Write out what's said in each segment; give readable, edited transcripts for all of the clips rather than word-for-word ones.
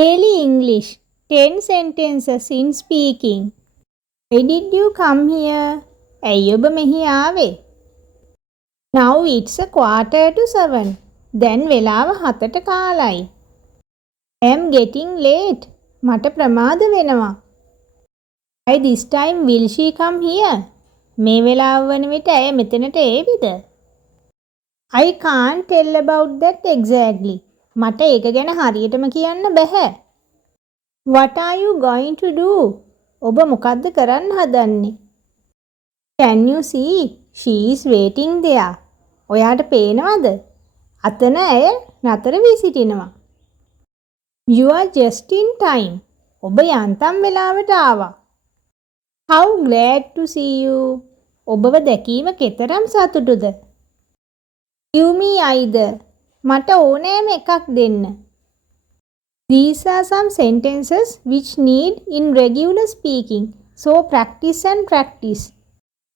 Daily English 10 sentences in speaking. Why did you come here? ඇයි ඔබ මෙහි ආවේ? Now it's a 6:45. දැන් වෙලාව 7ට කාලයි. I am getting late. මට ප්‍රමාද වෙනවා. By this time will she come here? මේ වෙලාව වන විට ඇය මෙතනට ඒවිද? I can't tell about that exactly. මට ඒක ගැන හරියටම කියන්න බැහැ. What are you going to do? ඔබ මොකද්ද කරන්න හදන්නේ? Can you see? She is waiting there. ඔයාට පේනවද? අතන ඇය නතර වී සිටිනවා. You are just in time. ඔබ යන්තම් වෙලාවට ආවා. How glad to see you. ඔබව දැකීම කෙතරම් සතුටුද? Give me either. මට ඕනෑම එකක් දෙන්න. These are some sentences which need in regular speaking. So practice and practice.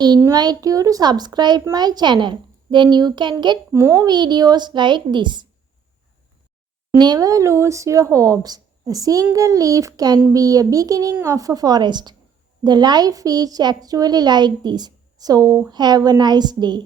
I invite you to subscribe my channel. Then you can get more videos like this. Never lose your hopes. A single leaf can be a beginning of a forest. The life is actually like this. So have a nice day.